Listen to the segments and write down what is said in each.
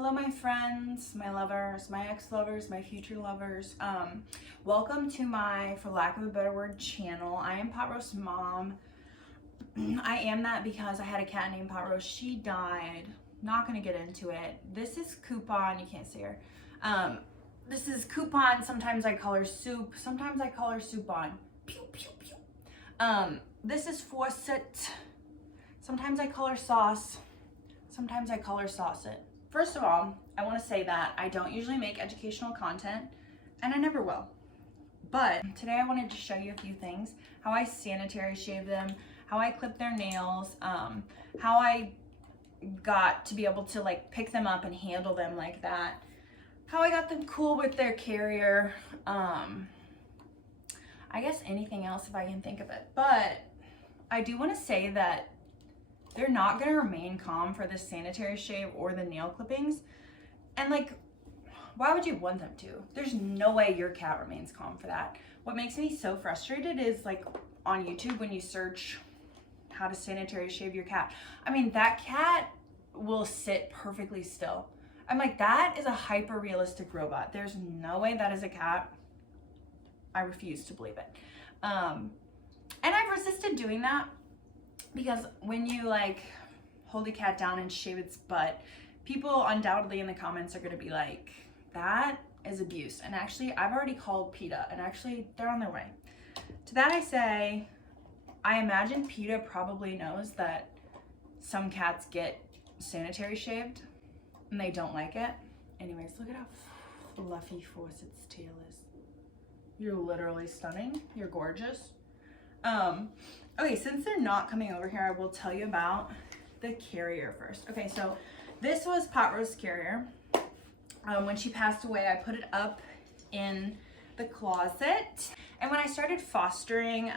Hello my friends, my lovers, my ex-lovers, my future lovers. Welcome to my, for lack of a better word, channel. I am Pot Roast Mom. I am that because I had a cat named Pot Roast. She died. Not gonna get into it. This is Coupon, you can't see her. This is Coupon, sometimes I call her Soup, sometimes I call her Soup on. Pew, pew, pew. This is Faucet. Sometimes I call her Sauce. Sometimes I call her Saucet. First of all, I want to say that I don't usually make educational content, and I never will. But today I wanted to show you a few things: how I sanitary shave them, how I clip their nails, how I got to be able to like pick them up and handle them like that, how I got them cool with their carrier, I guess anything else if I can think of it. But I do want to say that they're not going to remain calm for the sanitary shave or the nail clippings. And like, why would you want them to? There's no way your cat remains calm for that. What makes me so frustrated is like on YouTube when you search how to sanitary shave your cat. I mean, that cat will sit perfectly still. I'm like, that is a hyper realistic robot. There's no way that is a cat. I refuse to believe it. And I've resisted doing that, because when you like hold a cat down and shave its butt, people undoubtedly in the comments are going to be like, that is abuse. And actually, I've already called PETA, and actually they're on their way. To that I say, I imagine PETA probably knows that some cats get sanitary shaved and they don't like it. Anyways, look at how fluffy Faucet's tail is. You're literally stunning. You're gorgeous. Okay, since they're not coming over here, I will tell you about the carrier first. Okay, so this was Pot Roast's carrier. When she passed away, I put it up in the closet. And when I started fostering,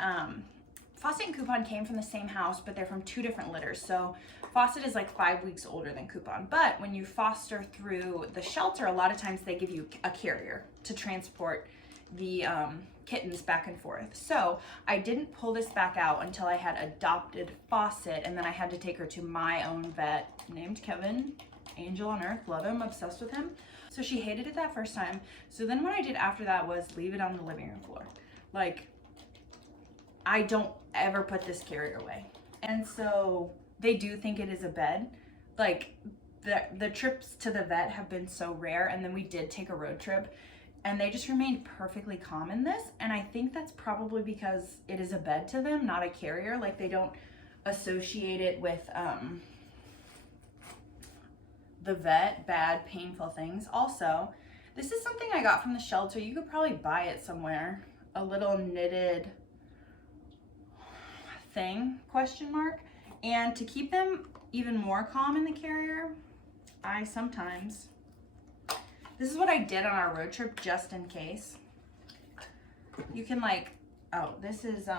Faucet and Coupon came from the same house, but they're from two different litters. So Faucet is like 5 weeks older than Coupon. But when you foster through the shelter, a lot of times they give you a carrier to transport the kittens back and forth. So I didn't pull this back out until I had adopted Faucet, and then I had to take her to my own vet named Kevin. Angel on earth, love him, obsessed with him. So she hated it that first time. So then what I did after that was leave it on the living room floor. Like, I don't ever put this carrier away. And so they do think it is a bed. Like the trips to the vet have been so rare, and then we did take a road trip and they just remained perfectly calm in this. And I think that's probably because it is a bed to them, not a carrier. Like, they don't associate it with the vet, bad, painful things. Also, this is something I got from the shelter. You could probably buy it somewhere. A little knitted thing, question mark. And to keep them even more calm in the carrier, I sometimes, this is what I did on our road trip just in case. You can like, oh, this is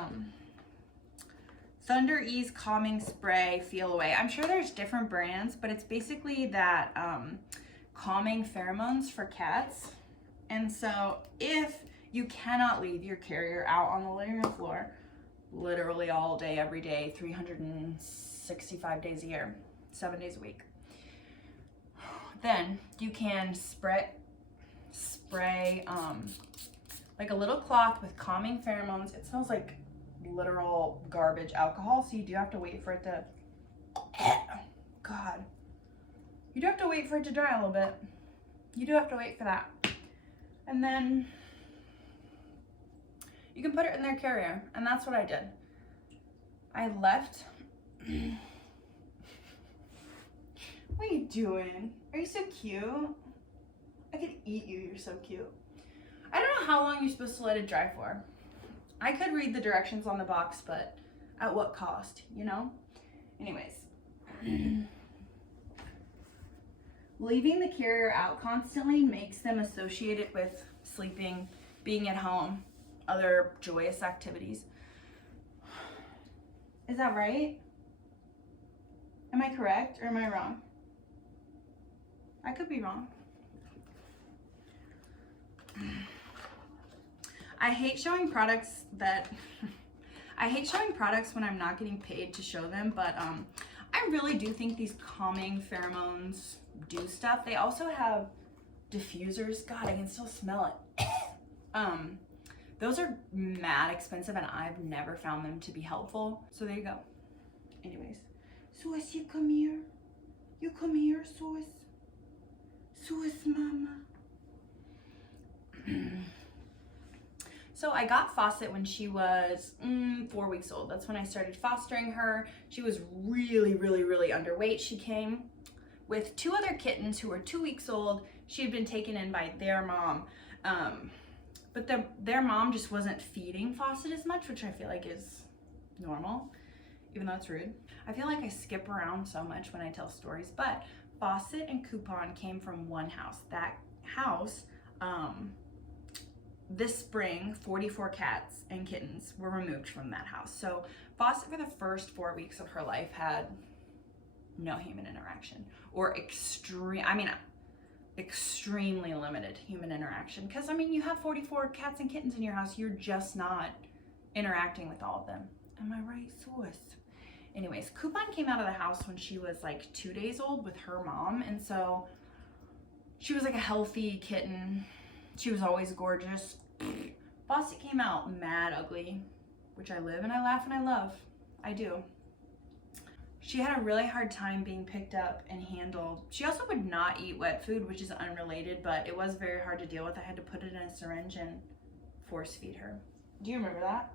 Thunder Ease Calming Spray Feel Away. I'm sure there's different brands, but it's basically that calming pheromones for cats. And so if you cannot leave your carrier out on the living room floor literally all day, every day, 365 days a year, 7 days a week, then you can spray like a little cloth with calming pheromones. It smells like literal garbage alcohol, so you do have to wait for it to, God, you do have to wait for it to dry a little bit. You do have to wait for that. And then you can put it in their carrier, and that's what I did. I left. What are you doing? Are you so cute? I could eat you, you're so cute. I don't know how long you're supposed to let it dry for. I could read the directions on the box, but at what cost, you know? Anyways. Leaving the carrier out constantly makes them associated with sleeping, being at home, other joyous activities. Is that right? Am I correct or am I wrong? I could be wrong. I hate showing products when I'm not getting paid to show them, but I I really do think these calming pheromones do stuff. They also have diffusers. God, I can still smell it. Those are mad expensive and I've never found them to be helpful. So there you go. Anyways, Sauce, you come here. You come here, Sauce. Sauce, mama. So I got Fawcett when she was 4 weeks old. That's when I started fostering her. She was really, really, really underweight. She came with 2 other kittens who were 2 weeks old. She had been taken in by their mom. But their mom just wasn't feeding Fawcett as much, which I feel like is normal, even though it's rude. I feel like I skip around so much when I tell stories, but Fawcett and Coupon came from one house. That house, this spring, 44 cats and kittens were removed from that house. So Fawcett for the first 4 weeks of her life had no human interaction, or extremely limited human interaction. Because I mean, you have 44 cats and kittens in your house, you're just not interacting with all of them. Am I right, Sauce? Anyways, Coupon came out of the house when she was like 2 days old with her mom, and so she was like a healthy kitten. She was always gorgeous. Fawcett came out mad ugly, which I live and I laugh and I love. I do. She had a really hard time being picked up and handled. She also would not eat wet food, which is unrelated, but it was very hard to deal with. I had to put it in a syringe and force feed her. Do you remember that?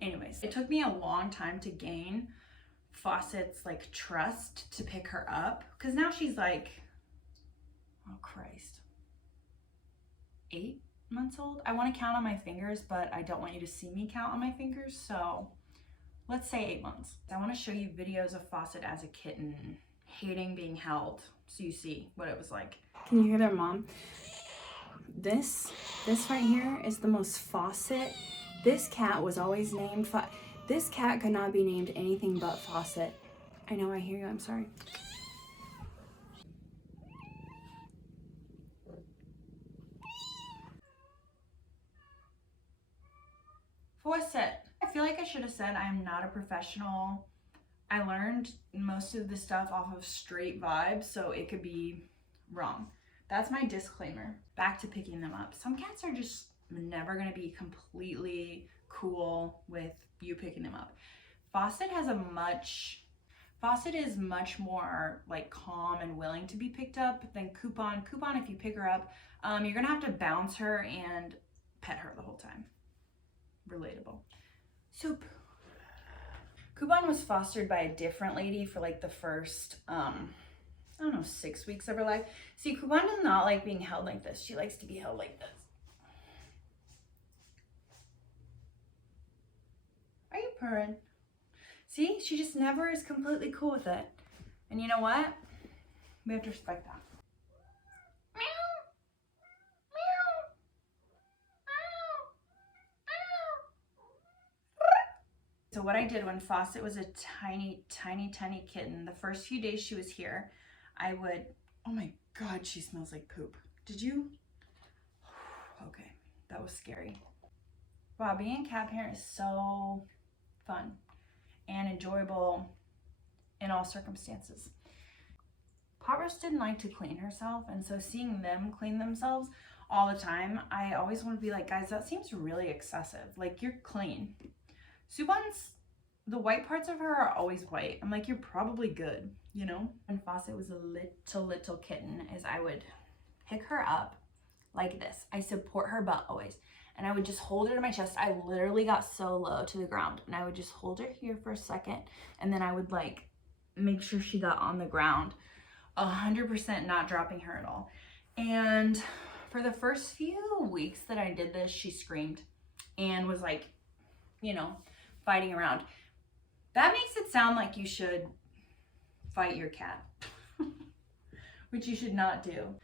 Anyways, it took me a long time to gain Fawcett's like trust to pick her up, because now she's like, oh Christ, 8 months old. I want to count on my fingers, but I don't want you to see me count on my fingers, so let's say 8 months. I want to show you videos of Fawcett as a kitten hating being held, so you see what it was like. Can you hear that, Mom? This right here is the most Fawcett. This cat was always named this cat could not be named anything but Fawcett. I know, I hear you, I'm sorry. Fawcett. I feel like I should have said I'm not a professional. I learned most of this stuff off of straight vibes, so it could be wrong. That's my disclaimer. Back to picking them up. Some cats are just never gonna be completely cool with you picking them up. Fawcett is much more like calm and willing to be picked up than Coupon. Coupon, if you pick her up, you're gonna have to bounce her and pet her the whole time. Relatable. Soup. Coupon was fostered by a different lady for like the first, I don't know, 6 weeks of her life. See, Coupon does not like being held like this. She likes to be held like this. Are you purring? See, she just never is completely cool with it. And you know what? We have to respect that. So what I did when Fawcett was a tiny, tiny, tiny kitten, the first few days she was here, I would, oh my God, she smells like poop. Did you? Okay, that was scary. Wow, being a cat parent is so fun and enjoyable in all circumstances. Pot Roast didn't like to clean herself, and so seeing them clean themselves all the time, I always want to be like, guys, that seems really excessive. Like, you're clean. Subon's, the white parts of her are always white. I'm like, you're probably good, you know? When Fawcett was a little kitten, is I would pick her up like this. I support her butt always. And I would just hold her to my chest. I literally got so low to the ground. And I would just hold her here for a second. And then I would like make sure she got on the ground. 100% not dropping her at all. And for the first few weeks that I did this, she screamed and was like, you know, fighting around. That makes it sound like you should fight your cat, which you should not do.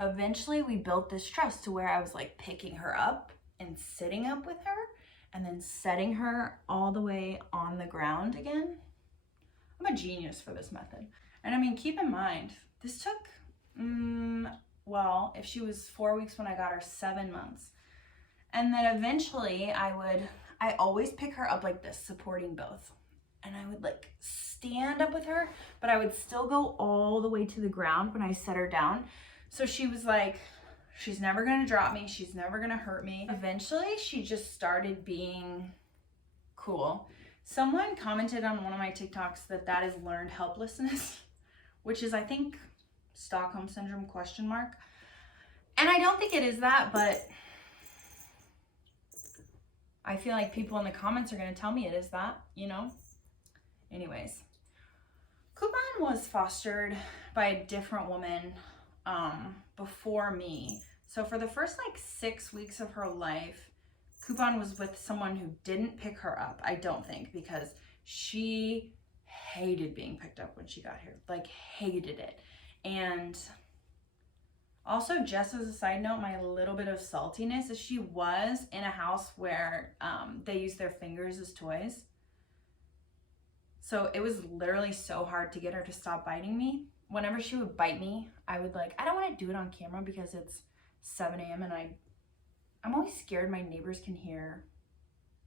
Eventually we built this trust to where I was like picking her up and sitting up with her and then setting her all the way on the ground again. I'm a genius for this method. And I mean, keep in mind, this took, well, if she was 4 weeks when I got her, 7 months. And then eventually I always pick her up like this, supporting both. and I would like stand up with her, but I would still go all the way to the ground when I set her down. So she was like, she's never gonna drop me, she's never gonna hurt me. Eventually she just started being cool. Someone commented on one of my TikToks that is learned helplessness, which is, I think, Stockholm syndrome ? And I don't think it is that, but I feel like people in the comments are gonna tell me it is that, you know? Anyways, Coupon was fostered by a different woman before me. So for the first like 6 weeks of her life, Coupon was with someone who didn't pick her up, I don't think, because she hated being picked up when she got here, like hated it. And also, just as a side note, my little bit of saltiness is she was in a house where they use their fingers as toys. So it was literally so hard to get her to stop biting me. Whenever she would bite me, I would like, I don't want to do it on camera because it's 7 a.m. and I'm always scared my neighbors can hear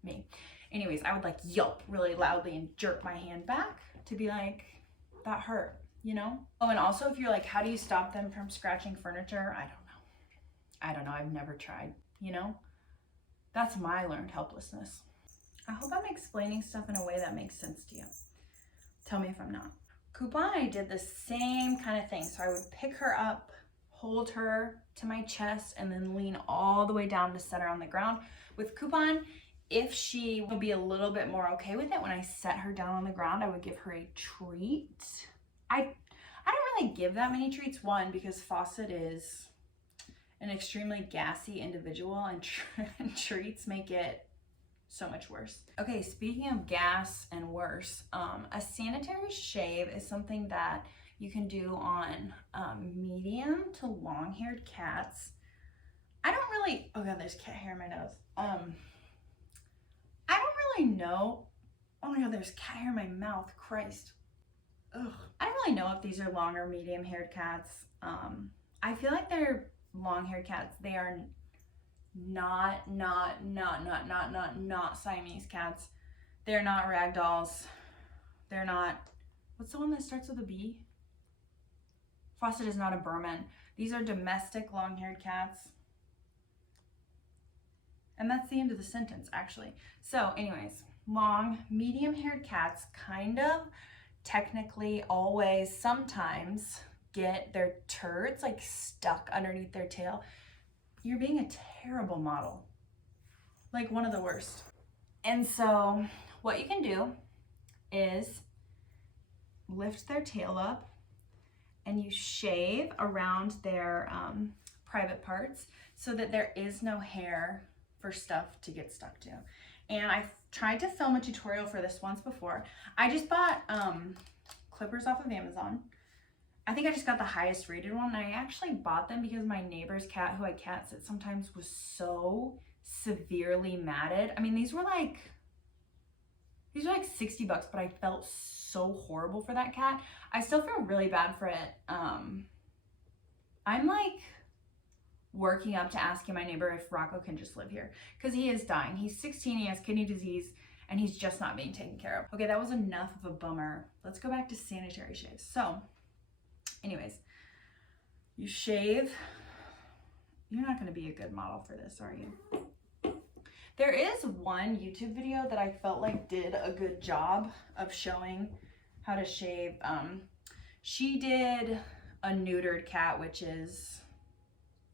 me. Anyways, I would like yelp really loudly and jerk my hand back to be like, that hurt, you know? Oh, and also if you're like, how do you stop them from scratching furniture? I don't know, I've never tried, you know? That's my learned helplessness. I hope I'm explaining stuff in a way that makes sense to you. Tell me if I'm not. Coupon, I did the same kind of thing. So I would pick her up, hold her to my chest, and then lean all the way down to set her on the ground. With Coupon, if she would be a little bit more okay with it, when I set her down on the ground, I would give her a treat. I don't really give that many treats. One, because Fawcett is an extremely gassy individual, and treats make it so much worse. Okay, speaking of gas and worse, a sanitary shave is something that you can do on medium to long-haired cats. I don't really, oh god, there's cat hair in my nose. I don't really know. Oh my god, there's cat hair in my mouth, Christ. Ugh. I don't really know if these are long or medium-haired cats. I feel like they're long-haired cats. They are not Siamese cats. They're not ragdolls. They're not, what's the one that starts with a B? Fawcett is not a Berman. These are domestic long-haired cats. And that's the end of the sentence, actually. So anyways, long, medium-haired cats kind of technically always sometimes get their turds like stuck underneath their tail. You're being a terrible model, like one of the worst. And so what you can do is lift their tail up and you shave around their private parts so that there is no hair for stuff to get stuck to. And I tried to film a tutorial for this once before. I just bought clippers off of Amazon. I think I just got the highest rated one, and I actually bought them because my neighbor's cat, who I cat sit sometimes, was so severely matted. I mean, these were like $60, but I felt so horrible for that cat. I still feel really bad for it. I'm like working up to asking my neighbor if Rocco can just live here, because he is dying. He's 16, he has kidney disease, and he's just not being taken care of. Okay, that was enough of a bummer. Let's go back to sanitary shaves. So anyways, you shave. You're not going to be a good model for this, are you? There is one YouTube video that I felt like did a good job of showing how to shave. She did a neutered cat, which is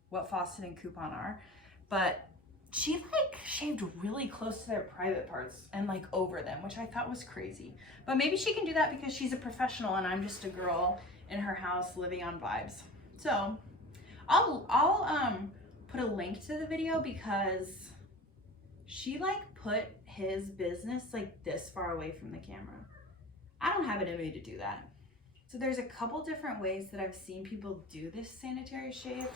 what Fawcett and Coupon are, but she like shaved really close to their private parts and like over them, which I thought was crazy. But maybe she can do that because she's a professional and I'm just a girl in her house living on vibes. So I'll put a link to the video because she like put his business like this far away from the camera. I don't have it in me to do that. So there's a couple different ways that I've seen people do this sanitary shave.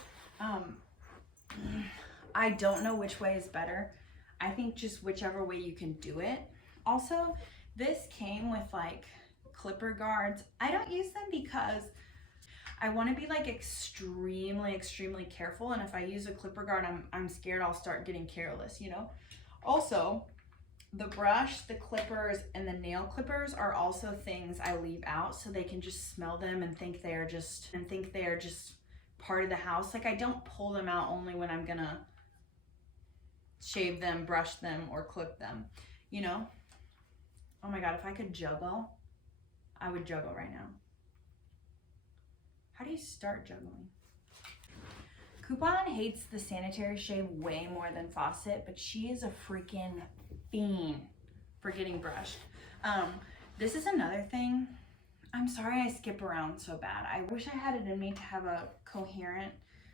I don't know which way is better. I think just whichever way you can do it. Also, this came with like clipper guards. I don't use them because I want to be like extremely careful, and if I use a clipper guard, I'm scared I'll start getting careless, you know? Also, The brush, the clippers, and the nail clippers are also things I leave out so they can just smell them and think they are just part of the house. Like I don't pull them out only when I'm gonna shave them, brush them, or clip them, you know? Oh my God, if I could juggle, I would juggle right now. How do you start juggling? Coupon hates the sanitary shave way more than Faucet, but she is a freaking fiend for getting brushed. This is another thing. I'm sorry I skip around so bad. I wish I had it in me to have a coherent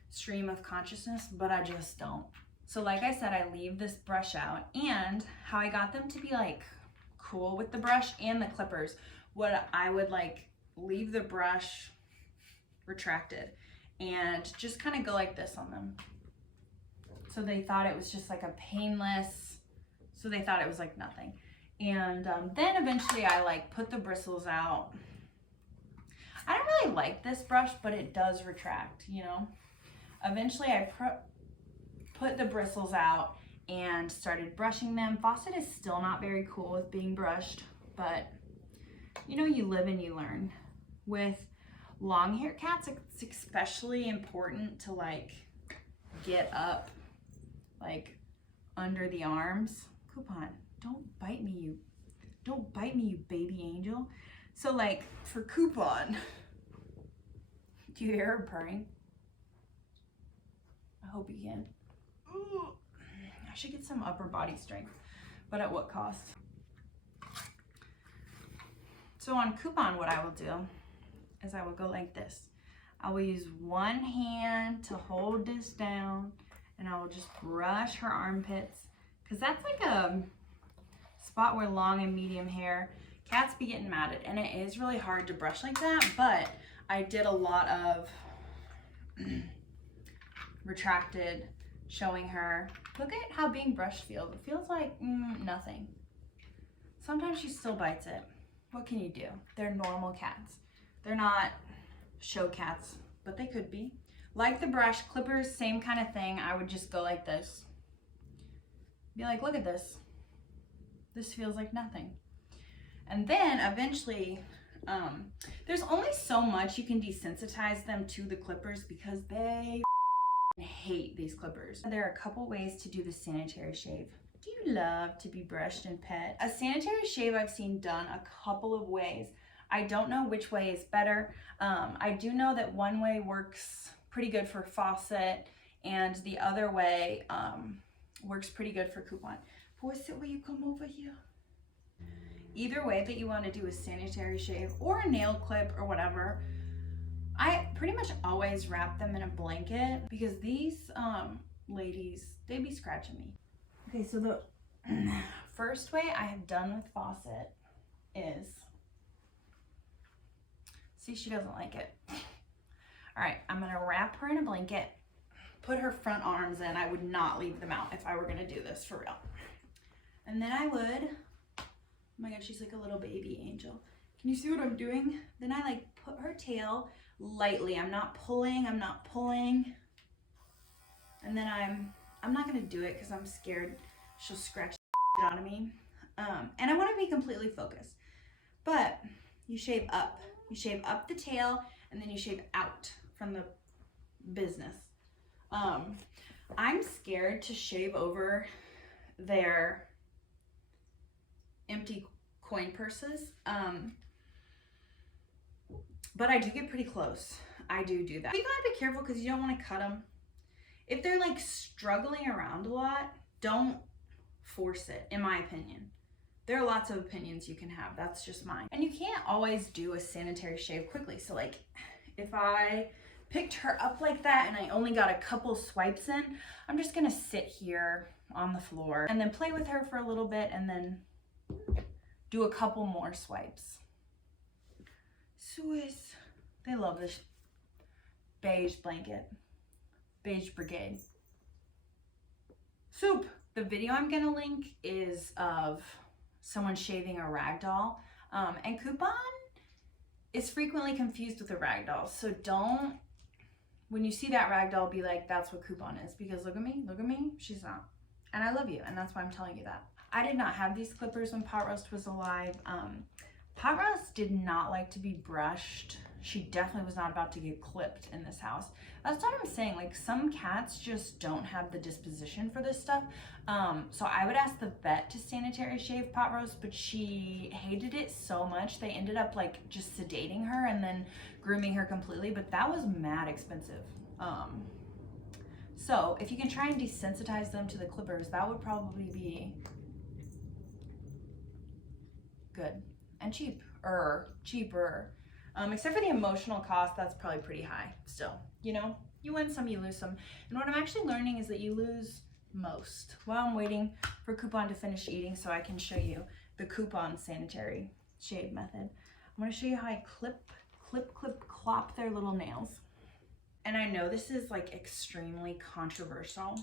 stream of consciousness, but I just don't. So like I said, I leave this brush out, and how I got them to be like cool with the brush and the clippers, what I would like leave the brush retracted and just kind of go like this on them. So they thought it was just like a painless, so they thought it was like nothing. And then eventually I like put the bristles out. I don't really like this brush, but it does retract, you know? Eventually I put the bristles out and started brushing them. Faucet is still not very cool with being brushed, but you know, you live and you learn. With long hair cats, it's especially important to like get up like under the arms. Coupon, don't bite me, you baby angel. So like for Coupon, do you hear her purring? I hope you can. Ooh, I should get some upper body strength, but at what cost? So on Coupon, what I will do is I will go like this. I will use one hand to hold this down, and I will just brush her armpits, because that's like a spot where long and medium hair cats be getting matted, and it is really hard to brush like that, but I did a lot of retracted, showing her, look at how being brushed feels. It feels like nothing. Sometimes she still bites it. What can you do? They're normal cats. They're not show cats, but they could be. Like the brush, clippers, same kind of thing. I would just go like this. Be like, look at this. This feels like nothing. And then eventually, there's only so much you can desensitize them to the clippers because they hate these clippers. There are a couple ways to do the sanitary shave. Do you love to be brushed and pet? A sanitary shave I've seen done a couple of ways. I don't know which way is better. I do know that one way works pretty good for Faucet, and the other way works pretty good for Coupon. Faucet, will you come over here? Either way that you want to do a sanitary shave or a nail clip or whatever, I pretty much always wrap them in a blanket because these ladies, they be scratching me. Okay, so the first way I have done with Faucet is, see, she doesn't like it. All right, I'm gonna wrap her in a blanket, put her front arms in. I would not leave them out if I were gonna do this for real. And then I would, oh my God, she's like a little baby angel. Can you see what I'm doing? Then I like put her tail lightly. I'm not pulling. And then I'm not gonna do it because I'm scared she'll scratch the out of me. And I want to be completely focused. But you shave up. You shave up the tail, and then you shave out from the business. I'm scared to shave over their empty coin purses. But I do get pretty close. I do that. You gotta be careful because you don't want to cut them. If they're like struggling around a lot, don't force it, in my opinion. There are lots of opinions you can have. That's just mine. And you can't always do a sanitary shave quickly. So like if I picked her up like that and I only got a couple swipes in, I'm just gonna sit here on the floor and then play with her for a little bit and then do a couple more swipes. Swiss. They love this beige blanket. Beige brigade. Soup. The video I'm gonna link is of someone shaving a ragdoll. And Coupon is frequently confused with a ragdoll. So don't, when you see that ragdoll, be like, that's what Coupon is. Because look at me, she's not. And I love you, and that's why I'm telling you that. I did not have these clippers when Pot Roast was alive. Pot Roast did not like to be brushed. She definitely was not about to get clipped in this house. That's what I'm saying. Like, some cats just don't have the disposition for this stuff. So I would ask the vet to sanitary shave Pot Roast, but she hated it so much they ended up like just sedating her and then grooming her completely. But that was mad expensive. So if you can try and desensitize them to the clippers, that would probably be good and cheaper. Except for the emotional cost, that's probably pretty high still. You know, you win some, you lose some. And what I'm actually learning is that you lose most. While I'm waiting for Coupon to finish eating so I can show you the Coupon sanitary shave method, I'm going to show you how I clip, clop their little nails. And I know this is like extremely controversial,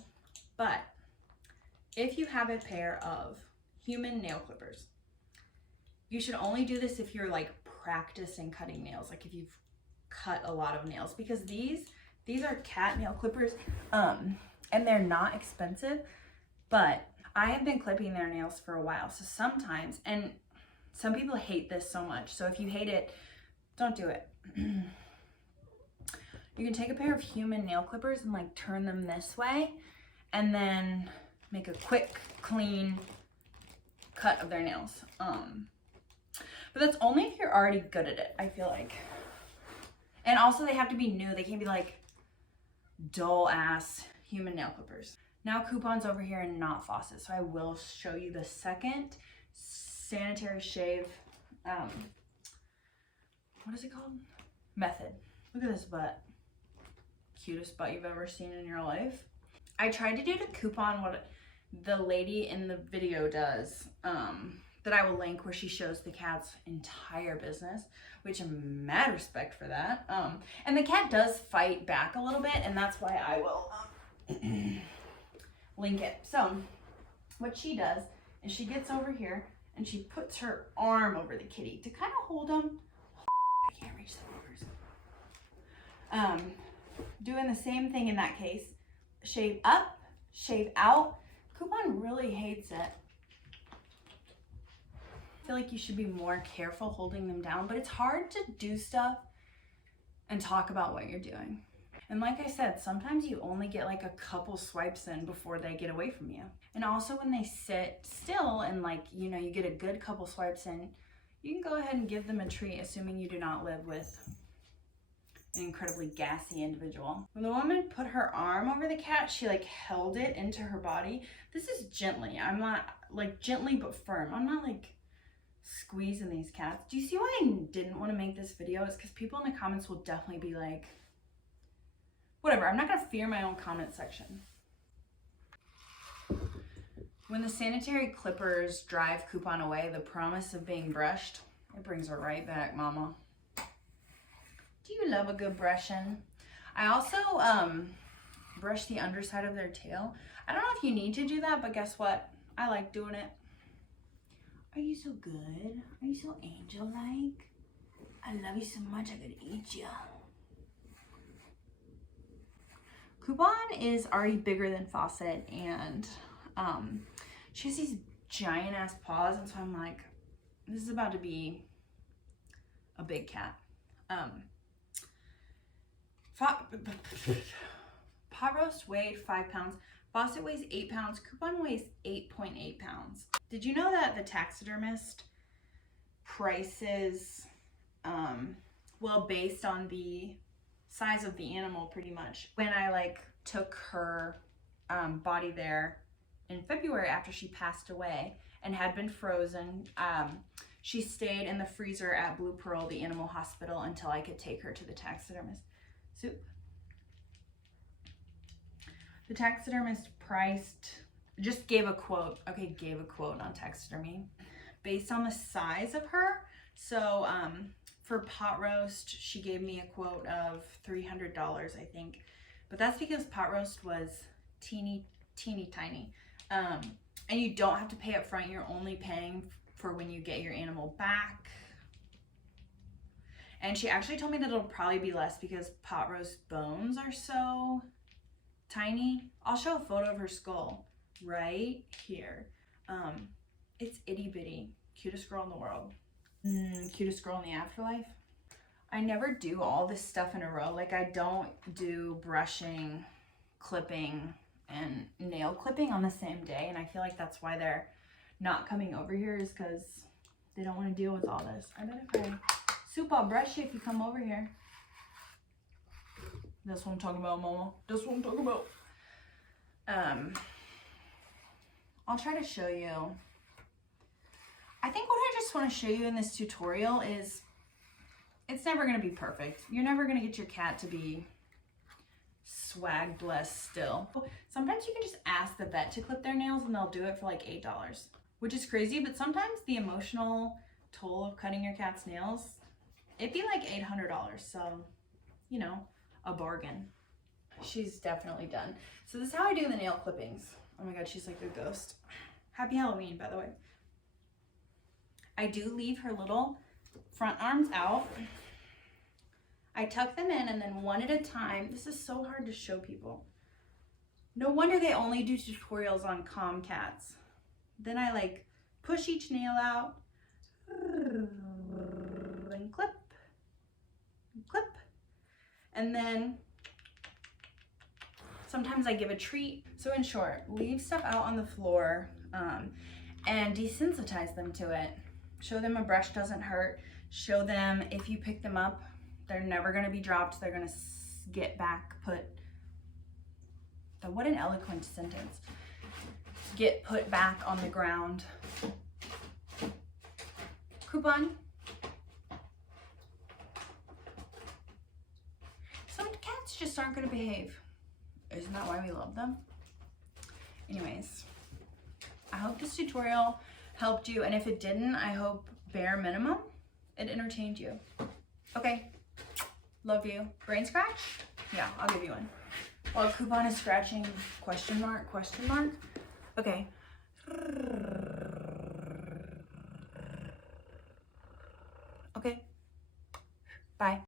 but if you have a pair of human nail clippers, you should only do this if you're like practicing cutting nails, like if you've cut a lot of nails, because these are cat nail clippers, and they're not expensive, but I have been clipping their nails for a while. So sometimes, and some people hate this so much, so if you hate it, don't do it. You can take a pair of human nail clippers and like turn them this way and then make a quick, clean cut of their nails. But that's only if you're already good at it, I feel like. And also they have to be new. They can't be like dull ass human nail clippers. Now Coupon's over here and not Faucet, so I will show you the second sanitary shave, what is it called? Method. Look at this butt. Cutest butt you've ever seen in your life. I tried to do to Coupon what the lady in the video does, that I will link, where she shows the cat's entire business, which I'm mad respect for that. And the cat does fight back a little bit, and that's why I will link it. So what she does is she gets over here and she puts her arm over the kitty to kind of hold him. I can't reach the fingers. Doing the same thing in that case. Shave up, shave out. Coupon really hates it. I feel like you should be more careful holding them down, but it's hard to do stuff and talk about what you're doing. And like I said, sometimes you only get like a couple swipes in before they get away from you. And also when they sit still and like, you know, you get a good couple swipes in, you can go ahead and give them a treat, assuming you do not live with an incredibly gassy individual. When the woman put her arm over the cat, she like held it into her body. This is gently. I'm not like gently but firm. I'm not like squeezing these cats. Do you see why I didn't want to make this video? It's because people in the comments will definitely be like, whatever, I'm not gonna fear my own comment section. When the sanitary clippers drive Coupon away, the promise of being brushed, it brings her right back, mama. Do you love a good brushing? I also brush the underside of their tail. I don't know if you need to do that, but guess what? I like doing it. Are you so good? Are you so angel-like? I love you so much I could eat you. Coupon is already bigger than Faucet, and she has these giant ass paws, and so I'm like, this is about to be a big cat. Pot Roast weighed 5 pounds. Faucet weighs 8 pounds. Coupon weighs 8.8 pounds. Did you know that the taxidermist prices, well, based on the size of the animal, pretty much. When I like took her body there in February after she passed away and had been frozen, she stayed in the freezer at Blue Pearl, the animal hospital, until I could take her to the taxidermist. Soup. The taxidermist just gave a quote on taxidermy based on the size of her. So for Pot Roast, she gave me a quote of $300, I think. But that's because Pot Roast was teeny tiny. And you don't have to pay up front. You're only paying for when you get your animal back. And she actually told me that it'll probably be less because Pot Roast bones are so tiny. I'll show a photo of her skull right here. It's itty bitty. Cutest girl in the world. Cutest girl in the afterlife. I never do all this stuff in a row. Like, I don't do brushing, clipping, and nail clipping on the same day. And I feel like that's why they're not coming over here, is because they don't want to deal with all this. I bet if I... Soup, I'll brush you if you come over here. That's what I'm talking about, Mama. That's what I'm talking about. I'll try to show you. I think what I just want to show you in this tutorial is it's never going to be perfect. You're never going to get your cat to be swag blessed still. Sometimes you can just ask the vet to clip their nails and they'll do it for like $8, which is crazy. But sometimes the emotional toll of cutting your cat's nails, it'd be like $800. So, you know, a bargain. She's definitely done. So this is how I do the nail clippings. Oh my God, she's like a ghost. Happy Halloween, by the way. I do leave her little front arms out. I tuck them in, and then one at a time. This is so hard to show people. No wonder they only do tutorials on calm cats. Then I like push each nail out and clip, and then sometimes I give a treat. So in short, leave stuff out on the floor and desensitize them to it. Show them a brush doesn't hurt. Show them if you pick them up, they're never gonna be dropped. They're gonna get back put. What an eloquent sentence. Get put back on the ground. Coupon. Some cats just aren't gonna behave. Isn't that why we love them? Anyways, I hope this tutorial helped you, and if it didn't, I hope bare minimum it entertained you. Okay, love you. Brain scratch? Yeah, I'll give you one. While Coupon is scratching, question mark. Okay. Okay, bye.